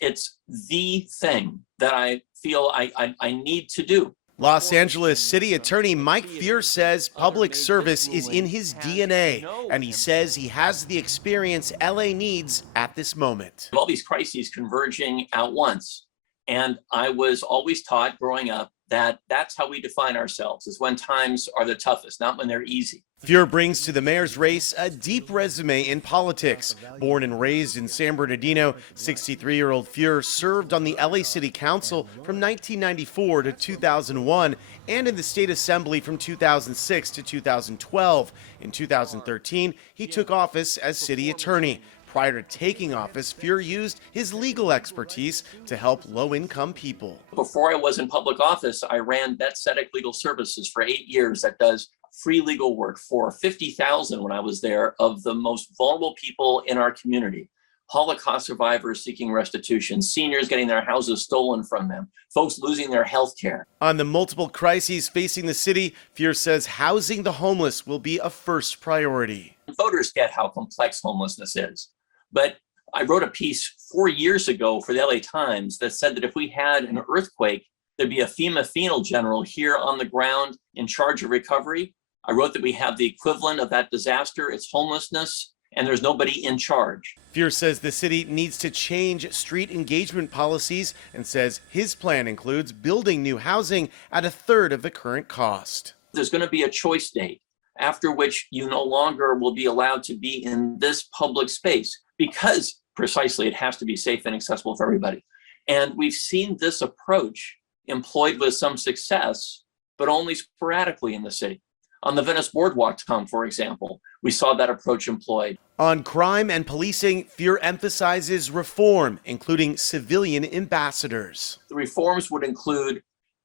It's the thing that I feel I need to do. Los Angeles City Attorney Mike Feuer says public service is in his DNA, and he says he has the experience LA needs at this moment. All these crises converging at once. And I was always taught growing up that that's how we define ourselves, is when times are the toughest, not when they're easy. Feuer brings to the mayor's race a deep resume in politics. Born and raised in San Bernardino, 63-year-old Feuer served on the LA City Council from 1994 to 2001 and in the state assembly from 2006 to 2012. In 2013, he took office as city attorney. Prior to taking office, Feuer used his legal expertise to help low-income people. Before I was in public office, I ran Betzetic Legal Services for 8 years that does free legal work for 50,000 when I was there of the most vulnerable people in our community. Holocaust survivors seeking restitution, seniors getting their houses stolen from them, folks losing their health care. On the multiple crises facing the city, Feuer says housing the homeless will be a first priority. Voters get how complex homelessness is. But I wrote a piece 4 years ago for the LA Times that said that if we had an earthquake, there'd be a FEMA FENAL general here on the ground in charge of recovery. I wrote that we have the equivalent of that disaster. It's homelessness, and there's nobody in charge. Feuer says the city needs to change street engagement policies and says his plan includes building new housing at a third of the current cost. There's going to be a choice date after which you no longer will be allowed to be in this public space because precisely it has to be safe and accessible for everybody. And we've seen this approach employed with some success, but only sporadically in the city. On the Venice Boardwalk, Tom, for example, we saw that approach employed. On crime and policing, Feuer emphasizes reform, including civilian ambassadors. The reforms would include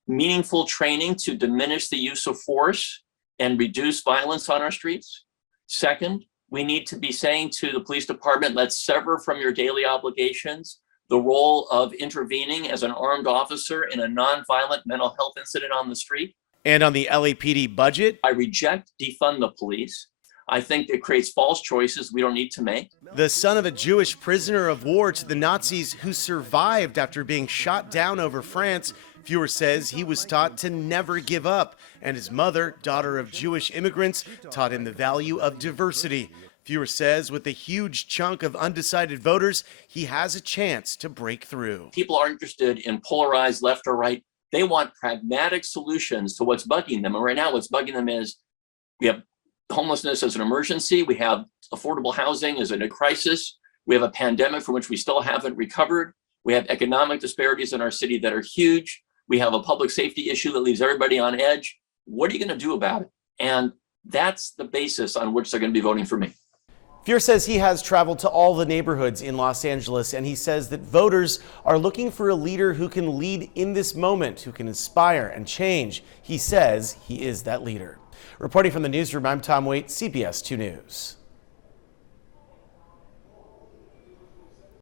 meaningful training to diminish the use of force and reduce violence on our streets. Second, we need to be saying to the police department, let's sever from your daily obligations the role of intervening as an armed officer in a nonviolent mental health incident on the street. And on the LAPD budget, I reject defund the police. I think it creates false choices we don't need to make. The son of a Jewish prisoner of war to the Nazis who survived after being shot down over France, Feuer says he was taught to never give up, and his mother, daughter of Jewish immigrants, taught him the value of diversity. Feuer says with a huge chunk of undecided voters, he has a chance to break through. People are interested in polarized left or right. They want pragmatic solutions to what's bugging them. And right now what's bugging them is we have homelessness as an emergency. We have affordable housing as a crisis. We have a pandemic from which we still haven't recovered. We have economic disparities in our city that are huge. We have a public safety issue that leaves everybody on edge. What are you going to do about it? And that's the basis on which they're going to be voting for me. Feuer says he has traveled to all the neighborhoods in Los Angeles, and he says that voters are looking for a leader who can lead in this moment, who can inspire and change. He says he is that leader. Reporting from the newsroom, I'm Tom Waite, CBS 2 News.